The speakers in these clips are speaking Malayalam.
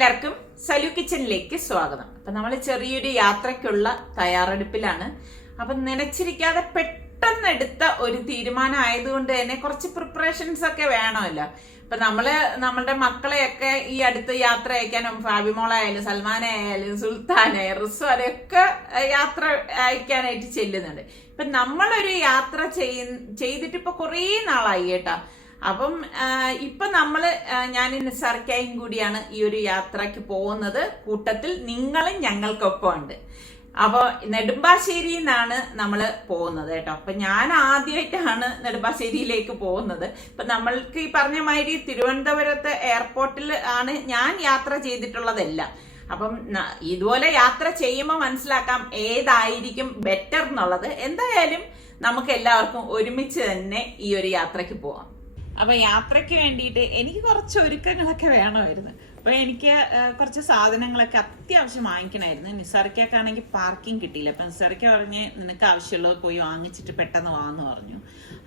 എല്ലാവർക്കും സലു കിച്ചനിലേക്ക് സ്വാഗതം. അപ്പൊ നമ്മൾ ചെറിയൊരു യാത്രയ്ക്കുള്ള തയ്യാറെടുപ്പിലാണ്. അപ്പൊ നനച്ചിരിക്കാതെ പെട്ടെന്ന് എടുത്ത ഒരു തീരുമാനം ആയതുകൊണ്ട് തന്നെ കുറച്ച് പ്രിപ്പറേഷൻസ് ഒക്കെ വേണമല്ലോ. ഇപ്പൊ നമ്മളുടെ മക്കളെയൊക്കെ ഈ അടുത്ത് യാത്ര അയക്കാനും ഫാബിമോളായാലും സൽമാനായാലും സുൽത്താനെ റിസ്വാനൊക്കെ യാത്ര അയക്കാനായിട്ട് ചെല്ലുന്നുണ്ട്. ഇപ്പൊ നമ്മളൊരു യാത്ര ചെയ്തിട്ട് ഇപ്പൊ കുറേ നാളായി കേട്ടാ. അപ്പം ഇപ്പൊ ഞാൻ നിസാർക്കായും കൂടിയാണ് ഈ ഒരു യാത്രക്ക് പോകുന്നത്. കൂട്ടത്തിൽ നിങ്ങളും ഞങ്ങൾക്കൊപ്പം ഉണ്ട്. അപ്പൊ നെടുമ്പാശ്ശേരിയിൽ നിന്നാണ് നമ്മള് പോകുന്നത് കേട്ടോ. അപ്പൊ ഞാൻ ആദ്യമായിട്ടാണ് നെടുമ്പാശ്ശേരിയിലേക്ക് പോകുന്നത്. ഇപ്പൊ നമ്മൾക്ക് ഈ പറഞ്ഞ മാതിരി തിരുവനന്തപുരത്ത് എയർപോർട്ടിൽ ആണ് ഞാൻ യാത്ര ചെയ്തിട്ടുള്ളതെല്ലാം. അപ്പം ഇതുപോലെ യാത്ര ചെയ്യുമ്പോൾ മനസ്സിലാക്കാം ഏതായിരിക്കും ബെറ്റർ എന്നുള്ളത്. എന്തായാലും നമുക്ക് എല്ലാവർക്കും ഒരുമിച്ച് തന്നെ ഈ ഒരു യാത്രക്ക് പോവാം. അപ്പൊ യാത്രയ്ക്ക് വേണ്ടിയിട്ട് എനിക്ക് കുറച്ച് ഒരുക്കങ്ങളൊക്കെ വേണമായിരുന്നു. അപ്പൊ എനിക്ക് കുറച്ച് സാധനങ്ങളൊക്കെ അത്യാവശ്യം വാങ്ങിക്കണമായിരുന്നു. നിസാർക്കാണെങ്കിൽ പാർക്കിംഗ് കിട്ടിയില്ല. അപ്പൊ നിസാർക്ക പറഞ്ഞ് നിനക്ക് ആവശ്യമുള്ളത് പോയി വാങ്ങിച്ചിട്ട് പെട്ടെന്ന് വാന്ന് പറഞ്ഞു.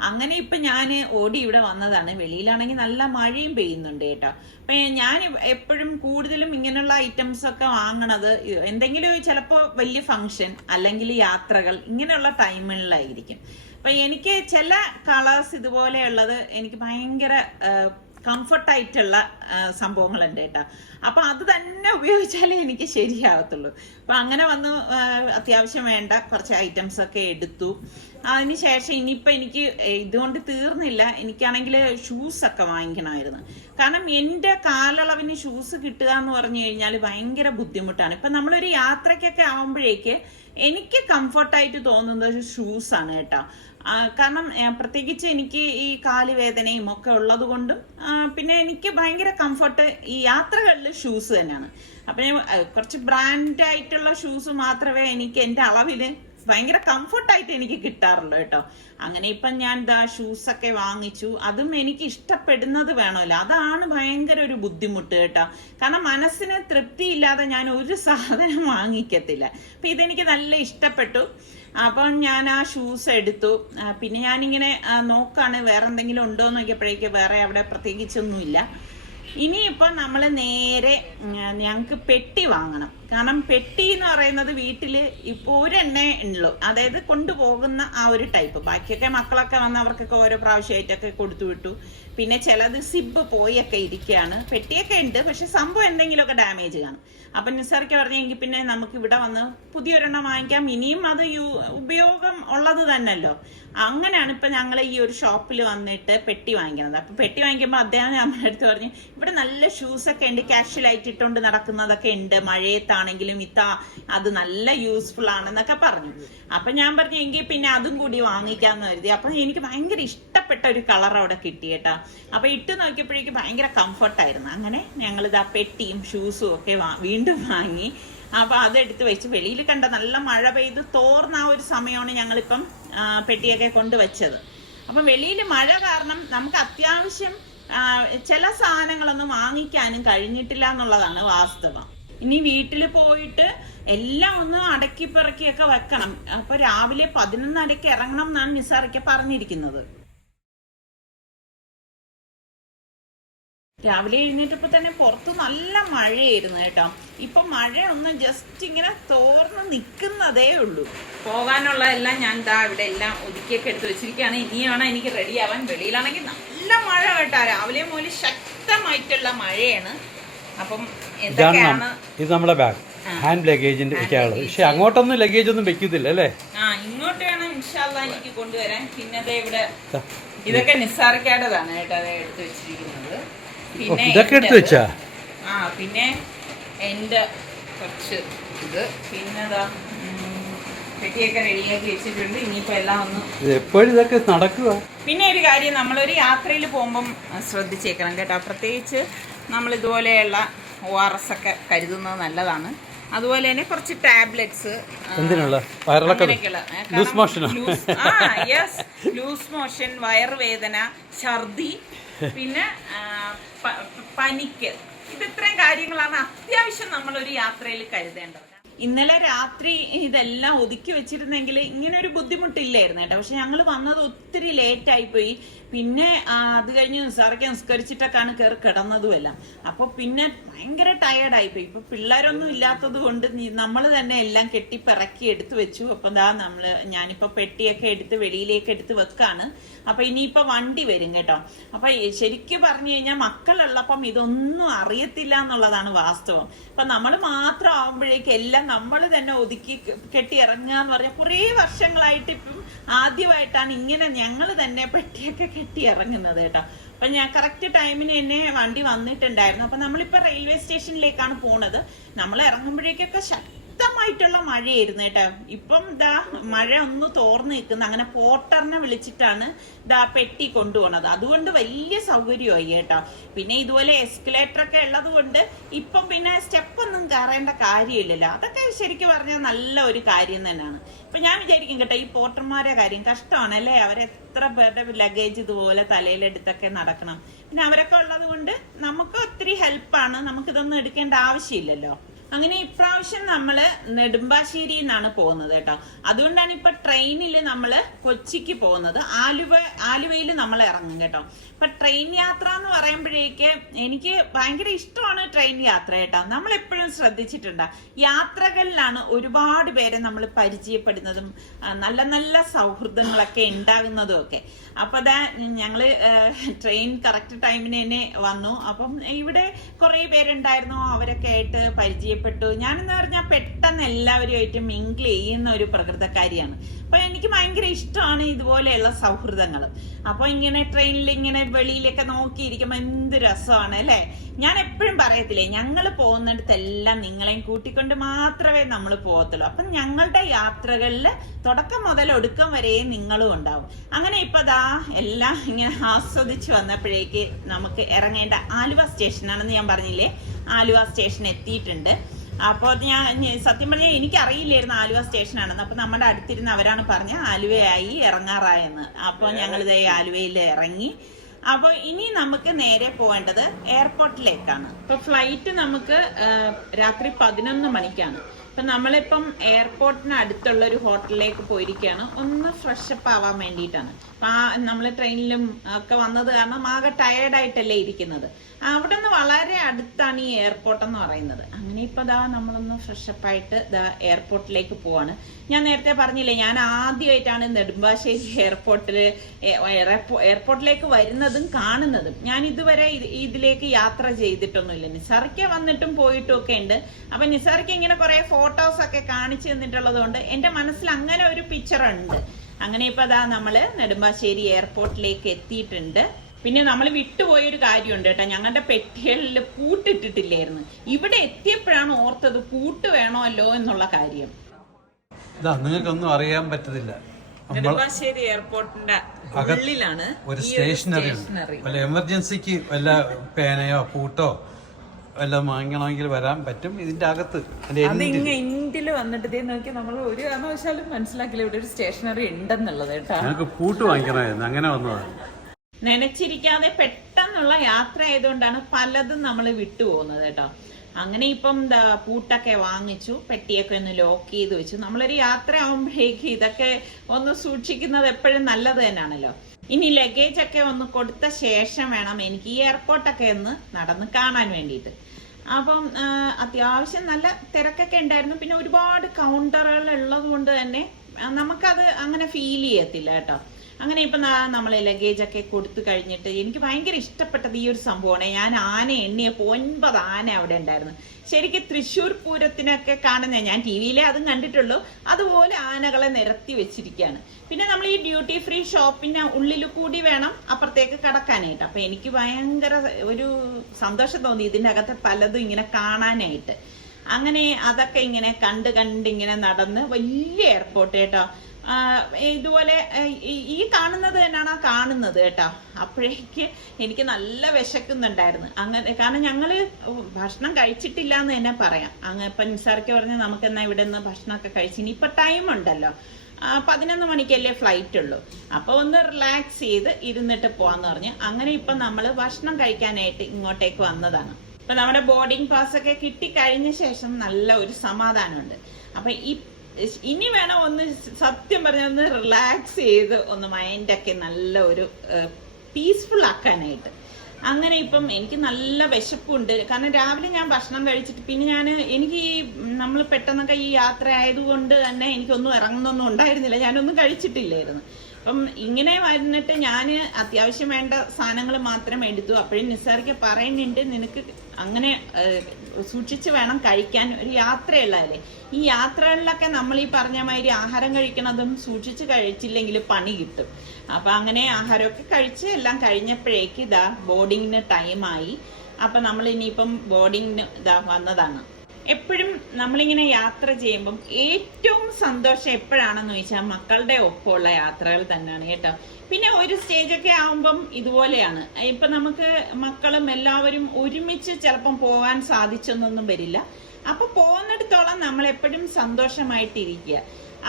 അങ്ങനെ ഇപ്പൊ ഞാൻ ഓടി ഇവിടെ വന്നതാണ്. വെളിയിലാണെങ്കിൽ നല്ല മഴയും പെയ്യുന്നുണ്ട് കേട്ടോ. അപ്പൊ ഞാൻ എപ്പോഴും കൂടുതലും ഇങ്ങനെയുള്ള ഐറ്റംസ് ഒക്കെ വാങ്ങണത് എന്തെങ്കിലും ചിലപ്പോൾ വലിയ ഫംഗ്ഷൻ അല്ലെങ്കിൽ യാത്രകൾ ഇങ്ങനെയുള്ള ടൈമുകളിലായിരിക്കും. അപ്പൊ എനിക്ക് ചില കളേഴ്സ് ഇതുപോലെയുള്ളത് എനിക്ക് ഭയങ്കര കംഫർട്ടായിട്ടുള്ള സംഭവങ്ങളുണ്ട് കേട്ടോ. അപ്പൊ അത് തന്നെ ഉപയോഗിച്ചാലേ എനിക്ക് ശരിയാവത്തുള്ളൂ. അപ്പൊ അങ്ങനെ വന്ന് അത്യാവശ്യം വേണ്ട കുറച്ച് ഐറ്റംസ് ഒക്കെ എടുത്തു. അതിനുശേഷം ഇനിയിപ്പൊ എനിക്ക് ഇതുകൊണ്ട് തീർന്നില്ല. എനിക്കാണെങ്കിൽ ഷൂസ് ഒക്കെ വാങ്ങിക്കണമായിരുന്നു. കാരണം എൻ്റെ കാലളവിന് ഷൂസ് കിട്ടുക എന്ന് പറഞ്ഞു കഴിഞ്ഞാൽ ഭയങ്കര ബുദ്ധിമുട്ടാണ്. ഇപ്പൊ നമ്മളൊരു യാത്രക്കൊക്കെ ആവുമ്പോഴേക്ക് എനിക്ക് കംഫർട്ടായിട്ട് തോന്നുന്നത് ഷൂസാണ് കേട്ടോ. കാരണം പ്രത്യേകിച്ച് എനിക്ക് ഈ കാലുവേദനയും ഒക്കെ ഉള്ളത് കൊണ്ടും പിന്നെ എനിക്ക് ഭയങ്കര കംഫർട്ട് ഈ യാത്രകളിൽ ഷൂസ് തന്നെയാണ്. അപ്പൊ കുറച്ച് ബ്രാൻഡായിട്ടുള്ള ഷൂസ് മാത്രമേ എനിക്ക് എൻ്റെ അളവില് ഭയങ്കര കംഫർട്ടായിട്ട് എനിക്ക് കിട്ടാറുള്ളൂ കേട്ടോ. അങ്ങനെ ഇപ്പം ഞാൻ ഷൂസൊക്കെ വാങ്ങിച്ചു. അതും എനിക്ക് ഇഷ്ടപ്പെടുന്നത് വേണമല്ലോ. അതാണ് ഭയങ്കര ഒരു ബുദ്ധിമുട്ട് കേട്ടോ. കാരണം മനസ്സിന് തൃപ്തിയില്ലാതെ ഞാൻ ഒരു സാധനം വാങ്ങിക്കത്തില്ല. അപ്പൊ ഇതെനിക്ക് നല്ല ഇഷ്ടപ്പെട്ടു. അപ്പം ഞാൻ ആ ഷൂസ് എടുത്തു. പിന്നെ ഞാനിങ്ങനെ നോക്കാണ് വേറെ എന്തെങ്കിലും ഉണ്ടോ എന്ന് നോക്കിയപ്പോഴേക്ക് വേറെ അവിടെ പ്രത്യേകിച്ചൊന്നുമില്ല. ഇനിയിപ്പോൾ നമ്മൾ നേരെ ഞങ്ങൾക്ക് പെട്ടി വാങ്ങണം. കാരണം പെട്ടി എന്ന് പറയുന്നത് വീട്ടിൽ ഇപ്പോൾ ഒരെണ്ണേ ഉള്ളൂ. അതായത് കൊണ്ടുപോകുന്ന ആ ഒരു ടൈപ്പ്. ബാക്കിയൊക്കെ മക്കളൊക്കെ വന്ന് അവർക്കൊക്കെ ഓരോ പ്രാവശ്യമായിട്ടൊക്കെ കൊടുത്തു വിട്ടു. പിന്നെ ചിലത് സിബ് പോയൊക്കെ ഇരിക്കുകയാണ്. പെട്ടിയൊക്കെ ഉണ്ട്, പക്ഷെ സംഭവം എന്തെങ്കിലുമൊക്കെ ഡാമേജ് കാണും. അപ്പം നിസാർക്ക് പറഞ്ഞെങ്കിൽ പിന്നെ നമുക്ക് ഇവിടെ വന്ന് പുതിയൊരെണ്ണം വാങ്ങിക്കാം. ഇനിയും അത് ഉപയോഗം ഉള്ളത് തന്നെയല്ലോ. അങ്ങനെയാണ് ഇപ്പൊ ഞങ്ങൾ ഈ ഒരു ഷോപ്പിൽ വന്നിട്ട് പെട്ടി വാങ്ങിക്കുന്നത്. അപ്പൊ പെട്ടി വാങ്ങിക്കുമ്പോൾ അദ്ദേഹം നമ്മുടെ അടുത്ത് പറഞ്ഞു ഇവിടെ നല്ല ഷൂസ് ഒക്കെ ഉണ്ട്, കാഷ്വൽ ആയിട്ട് ഇട്ടുകൊണ്ട് നടക്കുന്നതൊക്കെ ഉണ്ട്, മഴയത്താണെങ്കിലും അത് നല്ല യൂസ്ഫുൾ ആണെന്നൊക്കെ പറഞ്ഞു. അപ്പൊ ഞാൻ പറഞ്ഞു എങ്കിൽ പിന്നെ അതും കൂടി വാങ്ങിക്കാന്ന് കരുതി. അപ്പൊ എനിക്ക് ഭയങ്കര ഇഷ്ടപ്പെട്ട ഒരു കളർ അവിടെ കിട്ടി കേട്ടോ. അപ്പൊ ഇട്ട് നോക്കിയപ്പോഴേക്ക് ഭയങ്കര കംഫർട്ടായിരുന്നു. അങ്ങനെ ഞങ്ങൾ പെട്ടിയും ഷൂസും ഒക്കെ വീണ്ടും വാങ്ങി. അപ്പൊ അതെടുത്ത് വെച്ച് വെളിയിൽ കണ്ട നല്ല മഴ പെയ്ത് തോർന്ന ആ ഒരു സമയമാണ് ഞങ്ങളിപ്പം പെട്ടിയൊക്കെ കൊണ്ടുവച്ചത്. അപ്പം വെളിയിൽ മഴ കാരണം നമുക്ക് അത്യാവശ്യം ചില സാധനങ്ങളൊന്നും വാങ്ങിക്കാനും കഴിഞ്ഞിട്ടില്ല എന്നുള്ളതാണ് വാസ്തവം. ഇനി വീട്ടിൽ പോയിട്ട് എല്ലാം ഒന്ന് അടക്കി പിറക്കിയൊക്കെ വെക്കണം. അപ്പൊ രാവിലെ 11:30 ഇറങ്ങണം എന്നാണ് നിസാറൊക്കെ പറഞ്ഞിരിക്കുന്നത്. രാവിലെ എഴുന്നേറ്റപ്പോ തന്നെ പുറത്ത് നല്ല മഴയായിരുന്നു കേട്ടോ. ഇപ്പൊ മഴ ഒന്ന് ജസ്റ്റ് ഇങ്ങനെ തോർന്ന് നിൽക്കുന്നതേ ഉള്ളൂ. പോകാനുള്ളതെല്ലാം ഞാൻ ഇവിടെ എല്ലാം ഒതുക്കിയൊക്കെ എടുത്ത് വെച്ചിരിക്കുകയാണ്. ഇനിയാണ് എനിക്ക് റെഡി ആവാൻ. വെളിയിലാണെങ്കിൽ നല്ല മഴ കേട്ടോ. രാവിലെ മുതൽ ശക്തമായിട്ടുള്ള മഴയാണ്. അപ്പം എന്തൊക്കെയാണ് ഇത് നമ്മുടെ ബാഗ് ഹാൻഡ് ലഗേജിന്റെ പക്ഷെ അങ്ങോട്ടൊന്നും ലഗേജ് ഒന്നും വെക്കത്തില്ല അല്ലേ? ഇങ്ങോട്ട് വേണം ഇൻഷാല്ലാ എനിക്ക് കൊണ്ടുവരാൻ. പിന്നെ ഇവിടെ ഇതൊക്കെ നിസാർക്കാടതാണ് കേട്ടോ. അത് എടുത്ത് വെച്ചിരിക്കുന്നത്. പിന്നെ ഇതൊക്കെ എടുത്തു വെച്ചാ പിന്നെ എന്റെ കുറച്ച് ഇത് പിന്നെതാ പെട്ടിയൊക്കെ റെഡിയാക്കി വെച്ചിട്ടുണ്ട്. ഇനിയിപ്പോ എല്ലാം ഒന്ന് എപ്പോഴും ഇതൊക്കെ നടക്കുക. പിന്നെ ഒരു കാര്യം നമ്മളൊരു യാത്രയിൽ പോകുമ്പം ശ്രദ്ധിച്ചേക്കണം കേട്ടോ. പ്രത്യേകിച്ച് നമ്മൾ ഇതുപോലെയുള്ള ORS ഒക്കെ കരുതുന്നത് നല്ലതാണ്. അതുപോലെ തന്നെ കുറച്ച് ടാബ്ലറ്റ്സ് ലൂസ് മോഷൻ, വയറുവേദന, ഛർദി, പിന്നെ പനിക്ക്. ഇത് ഇത്രയും കാര്യങ്ങളാണ് അത്യാവശ്യം നമ്മളൊരു യാത്രയിൽ കരുതേണ്ടത്. ഇന്നലെ രാത്രി ഇതെല്ലാം ഒതുക്കി വെച്ചിരുന്നെങ്കിൽ ഇങ്ങനെ ഒരു ബുദ്ധിമുട്ടില്ലായിരുന്നു കേട്ടോ. പക്ഷെ ഞങ്ങൾ വന്നത് ഒത്തിരി ലേറ്റ് ആയിപ്പോയി. പിന്നെ അത് കഴിഞ്ഞ് നിസ്സാറൊക്കെ നിസ്കരിച്ചിട്ടൊക്കെയാണ് കയറി കിടന്നതുമല്ല. അപ്പൊ പിന്നെ ഭയങ്കര ടയേർഡായിപ്പോയി. ഇപ്പൊ പിള്ളേരൊന്നും ഇല്ലാത്തത് കൊണ്ട് നമ്മൾ തന്നെ എല്ലാം കെട്ടിപ്പിറക്കി എടുത്തു വെച്ചു. അപ്പൊ ഞാനിപ്പോ പെട്ടിയൊക്കെ എടുത്ത് വെളിയിലേക്ക് എടുത്ത് വെക്കാണ്. അപ്പൊ ഇനിയിപ്പൊ വണ്ടി വരും കേട്ടോ. അപ്പൊ ശരിക്കും പറഞ്ഞു കഴിഞ്ഞാൽ മക്കളുള്ളപ്പം ഇതൊന്നും അറിയത്തില്ല എന്നുള്ളതാണ് വാസ്തവം. അപ്പൊ നമ്മൾ മാത്രം ആവുമ്പോഴേക്കും എല്ലാം നമ്മൾ തന്നെ ഒതുക്കി കെട്ടി ഇറങ്ങുക എന്ന് പറഞ്ഞാൽ കുറേ വർഷങ്ങളായിട്ട് ഇപ്പം ആദ്യമായിട്ടാണ് ഇങ്ങനെ ഞങ്ങൾ തന്നെ പെട്ടിയൊക്കെ കെട്ടി ഇറങ്ങുന്നത് കേട്ടോ. അപ്പൊ ഞാൻ കറക്റ്റ് ടൈമിന് തന്നെ വണ്ടി വന്നിട്ടുണ്ടായിരുന്നു. അപ്പൊ നമ്മളിപ്പോ റെയിൽവേ സ്റ്റേഷനിലേക്കാണ് പോണത്. നമ്മൾ ഇറങ്ങുമ്പോഴേക്കൊക്കെ ശക്തമായിട്ടുള്ള മഴയായിരുന്നു കേട്ടോ. ഇപ്പം മഴ ഒന്ന് തോർന്ന് നിൽക്കുന്നു. അങ്ങനെ പോർട്ടറിനെ വിളിച്ചിട്ടാണ് പെട്ടി കൊണ്ടുപോണത്. അതുകൊണ്ട് വലിയ സൗകര്യമായി കേട്ടോ. പിന്നെ ഇതുപോലെ എസ്കലേറ്റർ ഒക്കെ ഉള്ളത് കൊണ്ട് ഇപ്പം പിന്നെ സ്റ്റെപ്പൊന്നും കയറേണ്ട കാര്യമില്ലല്ലോ. അതൊക്കെ ശരിക്കും പറഞ്ഞാൽ നല്ല ഒരു കാര്യം തന്നെയാണ്. ഇപ്പൊ ഞാൻ വിചാരിക്കും കേട്ടോ, ഈ പോർട്ടർമാരെ കാര്യം കഷ്ടമാണ് അല്ലേ. അവരെത്ര പേരുടെ ലഗേജ് ഇതുപോലെ തലയിലെടുത്തൊക്കെ നടക്കണം. പിന്നെ അവരൊക്കെ ഉള്ളത് കൊണ്ട് നമുക്ക് ഒത്തിരി ഹെൽപ്പാണ്. നമുക്കിതൊന്നും എടുക്കേണ്ട ആവശ്യമില്ലല്ലോ. അങ്ങനെ ഇപ്രാവശ്യം നമ്മള് നെടുമ്പാശ്ശേരി എന്നാണ് പോകുന്നത് കേട്ടോ. അതുകൊണ്ടാണ് ഇപ്പൊ ട്രെയിനിൽ നമ്മള് കൊച്ചിക്ക് പോകുന്നത്. ആലുവയിൽ നമ്മൾ ഇറങ്ങും കേട്ടോ. അപ്പൊ ട്രെയിൻ യാത്ര എന്ന് പറയുമ്പോഴേക്ക് എനിക്ക് ഭയങ്കര ഇഷ്ടമാണ് ട്രെയിൻ യാത്ര കേട്ടോ. നമ്മൾ എപ്പോഴും ശ്രദ്ധിച്ചിട്ടുണ്ട്, യാത്രകളിലാണ് ഒരുപാട് പേരെ നമ്മൾ പരിചയപ്പെടുന്നതും നല്ല നല്ല സൗഹൃദങ്ങളൊക്കെ ഉണ്ടാകുന്നതും ഒക്കെ. അപ്പൊ ഞങ്ങള് ട്രെയിൻ കറക്റ്റ് ടൈമിന് തന്നെ വന്നു. അപ്പം ഇവിടെ കുറെ പേരുണ്ടായിരുന്നു. അവരൊക്കെ ആയിട്ട് പരിചയപ്പെട്ടു. ഞാനെന്ന് പറഞ്ഞാൽ പെട്ടെന്ന് എല്ലാവരുമായിട്ട് മിങ്കിൾ ചെയ്യുന്ന ഒരു പ്രകൃതക്കാരിയാണ്. അപ്പൊ എനിക്ക് ഭയങ്കര ഇഷ്ടമാണ് ഇതുപോലെയുള്ള സൗഹൃദങ്ങൾ. അപ്പൊ ഇങ്ങനെ ട്രെയിനിൽ ഇങ്ങനെ വെളിയിലൊക്കെ നോക്കിയിരിക്കുമ്പോ എന്ത് രസമാണ് അല്ലെ. ഞാൻ എപ്പോഴും പറയത്തില്ലേ, ഞങ്ങൾ പോകുന്നിടത്തെല്ലാം നിങ്ങളെയും കൂട്ടിക്കൊണ്ട് മാത്രമേ നമ്മൾ പോകത്തുള്ളൂ. അപ്പൊ ഞങ്ങളുടെ യാത്രകളിൽ തുടക്കം മുതൽ ഒടുക്കം വരെ നിങ്ങളും ഉണ്ടാവും. അങ്ങനെ ഇപ്പൊ എല്ലാം ഇങ്ങനെ ആസ്വദിച്ച് വന്നപ്പോഴേക്ക് നമുക്ക് ഇറങ്ങേണ്ട ആലുവ സ്റ്റേഷനാണെന്ന് ഞാൻ പറഞ്ഞില്ലേ. ആലുവ സ്റ്റേഷൻ എത്തിയിട്ടുണ്ട്. അപ്പോൾ ഞാൻ സത്യം പറഞ്ഞാൽ എനിക്കറിയില്ലായിരുന്നു ആലുവ സ്റ്റേഷനാണെന്ന്. അപ്പൊ നമ്മുടെ അടുത്തിരുന്ന് അവരാണ് പറഞ്ഞ ആലുവയായി ഇറങ്ങാറായെന്ന്. അപ്പോൾ ഞങ്ങളിത് ആലുവയിൽ ഇറങ്ങി. അപ്പൊ ഇനി നമുക്ക് നേരെ പോവേണ്ടത് എയർപോർട്ടിലേക്കാണ്. ഇപ്പൊ ഫ്ലൈറ്റ് നമുക്ക് രാത്രി 11 മണിക്കാണ്. അപ്പൊ നമ്മളിപ്പം എയർപോർട്ടിന് അടുത്തുള്ള ഒരു ഹോട്ടലിലേക്ക് പോയിരിക്കുകയാണ്. ഒന്ന് ഫ്രഷപ്പ് ആവാൻ വേണ്ടിയിട്ടാണ്. അപ്പൊ നമ്മൾ ട്രെയിനിലും ഒക്കെ വന്നത് കാരണം ആകെ ടയേർഡായിട്ടല്ലേ ഇരിക്കുന്നത്. അവിടെ നിന്ന് വളരെ അടുത്താണ് ഈ എയർപോർട്ട് എന്ന് പറയുന്നത്. അങ്ങനെ ഇപ്പൊ നമ്മളൊന്ന് ഫ്രഷപ്പായിട്ട് എയർപോർട്ടിലേക്ക് പോവാണ്. ഞാൻ നേരത്തെ പറഞ്ഞില്ലേ, ഞാൻ ആദ്യമായിട്ടാണ് നെടുമ്പാശ്ശേരി എയർപോർട്ടിലേക്ക് വരുന്നതും കാണുന്നതും. ഞാൻ ഇതുവരെ ഇതിലേക്ക് യാത്ര ചെയ്തിട്ടൊന്നുമില്ല. നിസാറിക്ക വന്നിട്ടും പോയിട്ടും ഒക്കെ ഉണ്ട്. അപ്പൊ നിസാറിക്ക ഇങ്ങനെ കുറെ ഫോട്ടോസ് ഒക്കെ കാണിച്ചു തന്നിട്ടുള്ളത് കൊണ്ട് എന്റെ മനസ്സിൽ അങ്ങനെ ഒരു പിക്ചർ ഉണ്ട്. അങ്ങനെ ഇപ്പൊ നമ്മള് നെടുമ്പാശ്ശേരി എയർപോർട്ടിലേക്ക് എത്തിയിട്ടുണ്ട്. പിന്നെ നമ്മൾ വിട്ടുപോയൊരു കാര്യമുണ്ട് കേട്ടോ. ഞങ്ങളുടെ പെട്ടികളിൽ പൂട്ടിട്ടിട്ടില്ലായിരുന്നു. ഇവിടെ എത്തിയപ്പോഴാണ് ഓർത്തത് പൂട്ട് വേണമല്ലോ എന്നുള്ള കാര്യം. നിങ്ങൾക്കൊന്നും അറിയാൻ പറ്റത്തില്ല. നെടുമ്പാശ്ശേരി എയർപോർട്ടിന്റെ ഉള്ളിലാണ് ഒരു സ്റ്റേഷനറി. വല്ല എമർജൻസിക്ക് വല്ല പേനയോ പൂട്ടോ വല്ലതും വാങ്ങണമെങ്കിൽ വരാൻ പറ്റും. ഇതിന്റെ അകത്ത് ഇന്ത്യയിൽ വന്നിട്ട് നോക്കി നമ്മൾ ഒരു കാരണവശാലും മനസ്സിലാക്കില്ല ഇവിടെ ഒരു സ്റ്റേഷനറി ഉണ്ടെന്നുള്ളത് കേട്ടോ. ഞങ്ങൾക്ക് പൂട്ട് വാങ്ങിക്കണമായിരുന്നു, അങ്ങനെ വന്നതാണ്. നനച്ചിരിക്കാതെ പെട്ടെന്നുള്ള യാത്ര ആയതുകൊണ്ടാണ് പലതും നമ്മൾ വിട്ടുപോകുന്നത് കേട്ടോ. അങ്ങനെ ഇപ്പം പൂട്ടൊക്കെ വാങ്ങിച്ചു, പെട്ടിയൊക്കെ ഒന്ന് ലോക്ക് ചെയ്ത് വെച്ചു. നമ്മളൊരു യാത്ര ആവുമ്പോഴേക്ക് ഇതൊക്കെ ഒന്ന് സൂക്ഷിക്കുന്നത് എപ്പോഴും നല്ലത് തന്നെയാണല്ലോ. ഇനി ലഗേജ് ഒക്കെ ഒന്ന് കൊടുത്ത ശേഷം വേണം എനിക്ക് ഈ എയർപോർട്ടൊക്കെ ഒന്ന് നടന്ന് കാണാൻ വേണ്ടിയിട്ട്. അപ്പം അത്യാവശ്യം നല്ല തിരക്കൊക്കെ ഉണ്ടായിരുന്നു. പിന്നെ ഒരുപാട് കൗണ്ടറുകൾ ഉള്ളത് കൊണ്ട് തന്നെ നമുക്കത് അങ്ങനെ ഫീൽ ചെയ്യത്തില്ല കേട്ടോ. അങ്ങനെ ഇപ്പൊ നമ്മളെ ലഗേജ് ഒക്കെ കൊടുത്തു കഴിഞ്ഞിട്ട് എനിക്ക് ഭയങ്കര ഇഷ്ടപ്പെട്ടത് ഈ ഒരു സംഭവമാണ്. ഞാൻ ആന എണ്ണിയപ്പോ 9 ആന അവിടെ ഉണ്ടായിരുന്നു. ശരിക്കും തൃശ്ശൂർ പൂരത്തിനൊക്കെ കാണുന്ന, ഞാൻ ടിവിയിലെ അതും കണ്ടിട്ടുള്ളൂ, അതുപോലെ ആനകളെ നിരത്തി വെച്ചിരിക്കുകയാണ്. പിന്നെ നമ്മൾ ഈ ഡ്യൂട്ടി ഫ്രീ ഷോപ്പിന് ഉള്ളിൽ കൂടി വേണം അപ്പുറത്തേക്ക് കടക്കാനായിട്ട്. അപ്പൊ എനിക്ക് ഭയങ്കര ഒരു സന്തോഷം തോന്നി ഇതിന്റെ അകത്ത് പലതും ഇങ്ങനെ കാണാനായിട്ട്. അങ്ങനെ അതൊക്കെ ഇങ്ങനെ കണ്ടിങ്ങനെ നടന്ന് വലിയ എയർപോർട്ട് കേട്ടോ. ഇതുപോലെ ഈ കാണുന്നത് തന്നെയാണ് കാണുന്നത് കേട്ടോ. അപ്പോഴേക്ക് എനിക്ക് നല്ല വിശക്കുന്നുണ്ടായിരുന്നു. അങ്ങനെ കാരണം ഞങ്ങള് ഭക്ഷണം കഴിച്ചിട്ടില്ല എന്ന് തന്നെ പറയാം. അങ്ങനെ ഇപ്പൊ നിസാർക്ക് പറഞ്ഞ് നമുക്ക് എന്നാ ഇവിടെ നിന്ന് ഭക്ഷണമൊക്കെ കഴിച്ചു. ഇനിയിപ്പൊ ടൈം ഉണ്ടല്ലോ, 11 മണിക്കല്ലേ ഫ്ലൈറ്റ് ഉള്ളൂ. അപ്പൊ ഒന്ന് റിലാക്സ് ചെയ്ത് ഇരുന്നിട്ട് പോവാന്ന് പറഞ്ഞ് അങ്ങനെ ഇപ്പൊ നമ്മള് ഭക്ഷണം കഴിക്കാനായിട്ട് ഇങ്ങോട്ടേക്ക് വന്നതാണ്. ഇപ്പൊ നമ്മുടെ ബോർഡിംഗ് പാസ് ഒക്കെ കിട്ടിക്കഴിഞ്ഞ ശേഷം നല്ല ഒരു സമാധാനമുണ്ട്. അപ്പൊ ഇനി വേണം ഒന്ന് സത്യം പറഞ്ഞ ഒന്ന് റിലാക്സ് ചെയ്ത് ഒന്ന് മൈൻഡൊക്കെ നല്ല ഒരു പീസ്ഫുൾ ആക്കാനായിട്ട്. അങ്ങനെ ഇപ്പം എനിക്ക് നല്ല വിശപ്പുണ്ട്. കാരണം രാവിലെ ഞാൻ ഭക്ഷണം കഴിച്ചിട്ട് പിന്നെ എനിക്ക് നമ്മൾ പെട്ടെന്നൊക്കെ ഈ യാത്ര ആയതുകൊണ്ട് തന്നെ എനിക്കൊന്നും ഇറങ്ങുന്നൊന്നും ഉണ്ടായിരുന്നില്ല, ഞാനൊന്നും കഴിച്ചിട്ടില്ലായിരുന്നു. അപ്പം ഇങ്ങനെ വന്നിട്ട് ഞാൻ അത്യാവശ്യം വേണ്ട സാധനങ്ങൾ മാത്രം എടുത്തു. അപ്പോഴും നിസാർക്ക് പറയുന്നുണ്ട്, നിനക്ക് അങ്ങനെ സൂക്ഷിച്ച് വേണം കഴിക്കാൻ, ഒരു യാത്രയുള്ളതല്ലേ. ഈ യാത്രകളിലൊക്കെ നമ്മൾ ഈ പറഞ്ഞ മാതിരി ആഹാരം കഴിക്കണതും സൂക്ഷിച്ച് കഴിച്ചില്ലെങ്കിൽ പണി കിട്ടും. അപ്പൊ അങ്ങനെ ആഹാരമൊക്കെ കഴിച്ച് എല്ലാം കഴിഞ്ഞപ്പോഴേക്ക് ഇതാ ബോർഡിങ്ങിന് ടൈമായി. അപ്പൊ നമ്മൾ ഇനിയിപ്പം ബോർഡിങ്ങിന് ഇതാ വന്നതാണ്. എപ്പോഴും നമ്മളിങ്ങനെ യാത്ര ചെയ്യുമ്പം ഏറ്റവും സന്തോഷം എപ്പോഴാണെന്ന് ചോദിച്ചാൽ മക്കളുടെ ഒപ്പമുള്ള യാത്രകൾ തന്നെയാണ് കേട്ടോ. പിന്നെ ഒരു സ്റ്റേജൊക്കെ ആവുമ്പം ഇതുപോലെയാണ്. ഇപ്പൊ നമുക്ക് മക്കളും എല്ലാവരും ഒരുമിച്ച് ചിലപ്പം പോകാൻ സാധിച്ചെന്നൊന്നും വരില്ല. അപ്പൊ പോകുന്നിടത്തോളം നമ്മൾ എപ്പോഴും സന്തോഷമായിട്ടിരിക്കുക.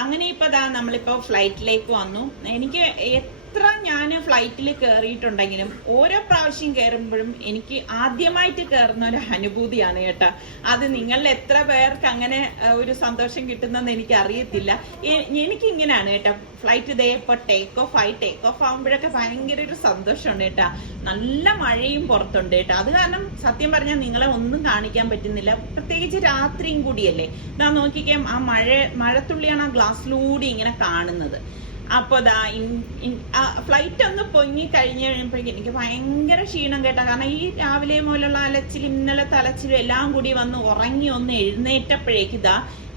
അങ്ങനെ ഇപ്പൊ നമ്മളിപ്പോ ഫ്ലൈറ്റിലേക്ക് വന്നു. എനിക്ക് എത്ര ഞാൻ ഫ്ലൈറ്റിൽ കയറിയിട്ടുണ്ടെങ്കിലും ഓരോ പ്രാവശ്യം കയറുമ്പോഴും എനിക്ക് ആദ്യമായിട്ട് കയറുന്ന ഒരു അനുഭൂതിയാണ് കേട്ടോ. അത് നിങ്ങളിൽ എത്ര പേർക്ക് അങ്ങനെ ഒരു സന്തോഷം കിട്ടുന്നെന്ന് എനിക്ക് അറിയത്തില്ല. എനിക്ക് ഇങ്ങനെയാണ് കേട്ടോ. ഫ്ലൈറ്റ് ഇതേ ഇപ്പൊ ടേക്ക് ഓഫ് ആകുമ്പോഴൊക്കെ ഭയങ്കര ഒരു സന്തോഷമുണ്ട് കേട്ടോ. നല്ല മഴയും പുറത്തുണ്ട് കേട്ടോ. അത് കാരണം സത്യം പറഞ്ഞാൽ നിങ്ങളെ ഒന്നും കാണിക്കാൻ പറ്റുന്നില്ല, പ്രത്യേകിച്ച് രാത്രിയും കൂടിയല്ലേ. ഇതാ നോക്കിക്കേ, ആ മഴത്തുള്ളിയാണ് ആ ഗ്ലാസ്സിലൂടെ ഇങ്ങനെ കാണുന്നത്. അപ്പൊ ഫ്ലൈറ്റ് ഒന്ന് പൊങ്ങി കഴിഞ്ഞ് കഴിയുമ്പോഴേക്കും എനിക്ക് ഭയങ്കര ക്ഷീണം കേട്ടോ. കാരണം ഈ രാവിലെ മുതലുള്ള അലച്ചിലും ഇന്നലെ തലച്ചിലും എല്ലാം കൂടി വന്ന് ഉറങ്ങി ഒന്ന് എഴുന്നേറ്റപ്പോഴേക്ക്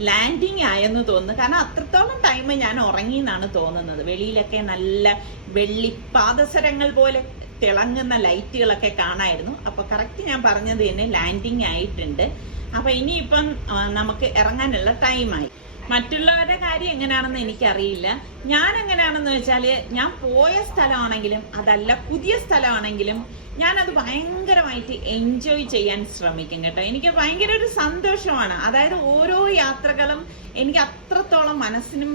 ലാൻഡിങ് ആയെന്ന് തോന്നുന്നു. കാരണം അത്രത്തോളം ടൈം ഞാൻ ഉറങ്ങി എന്നാണ് തോന്നുന്നത്. വെളിയിലൊക്കെ നല്ല വെള്ളിപ്പാദസരങ്ങൾ പോലെ തിളങ്ങുന്ന ലൈറ്റുകളൊക്കെ കാണായിരുന്നു. അപ്പൊ കറക്റ്റ് ഞാൻ പറഞ്ഞത് തന്നെ ലാൻഡിങ് ആയിട്ടുണ്ട്. അപ്പൊ ഇനിയിപ്പം നമുക്ക് ഇറങ്ങാനുള്ള ടൈമായി. മറ്റുള്ളവരുടെ കാര്യം എങ്ങനെയാണെന്ന് എനിക്കറിയില്ല. ഞാൻ എങ്ങനെയാണെന്ന് വെച്ചാല്, ഞാൻ പോയ സ്ഥലമാണെങ്കിലും അതല്ല പുതിയ സ്ഥലമാണെങ്കിലും ഞാനത് ഭയങ്കരമായിട്ട് എൻജോയ് ചെയ്യാൻ ശ്രമിക്കും കേട്ടോ. എനിക്ക് ഭയങ്കര ഒരു സന്തോഷമാണ്. അതായത് ഓരോ യാത്രകളും എനിക്ക് അത്രത്തോളം മനസ്സിനും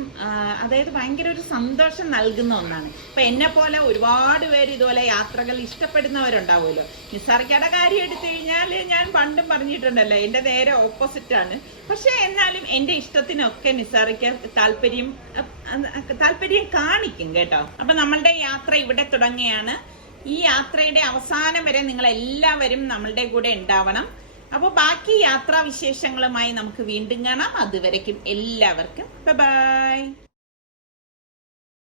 അതായത് ഭയങ്കര ഒരു സന്തോഷം നൽകുന്ന ഒന്നാണ്. ഇപ്പൊ എന്നെ പോലെ ഒരുപാട് പേര് ഇതുപോലെ യാത്രകൾ ഇഷ്ടപ്പെടുന്നവരുണ്ടാവുമല്ലോ. നിസാർക്കയുടെ കാര്യം എടുത്തു കഴിഞ്ഞാൽ ഞാൻ പണ്ടും പറഞ്ഞിട്ടുണ്ടല്ലോ, എന്റെ നേരെ ഓപ്പോസിറ്റ് ആണ്. പക്ഷെ എന്നാലും എന്റെ ഇഷ്ടത്തിനൊക്കെ നിസാറിക്ക് താല്പര്യം കാണിക്കും കേട്ടോ. അപ്പൊ നമ്മളുടെ യാത്ര ഇവിടെ തുടങ്ങിയാണ്. ഈ യാത്രയുടെ അവസാനം വരെ നിങ്ങൾ എല്ലാവരും നമ്മളുടെ കൂടെ ഉണ്ടാവണം. അപ്പോൾ ബാക്കി യാത്രാ വിശേഷങ്ങളുമായി നമുക്ക് വീണ്ടും കാണാം. അതുവരയ്ക്കും എല്ലാവർക്കും ബൈ.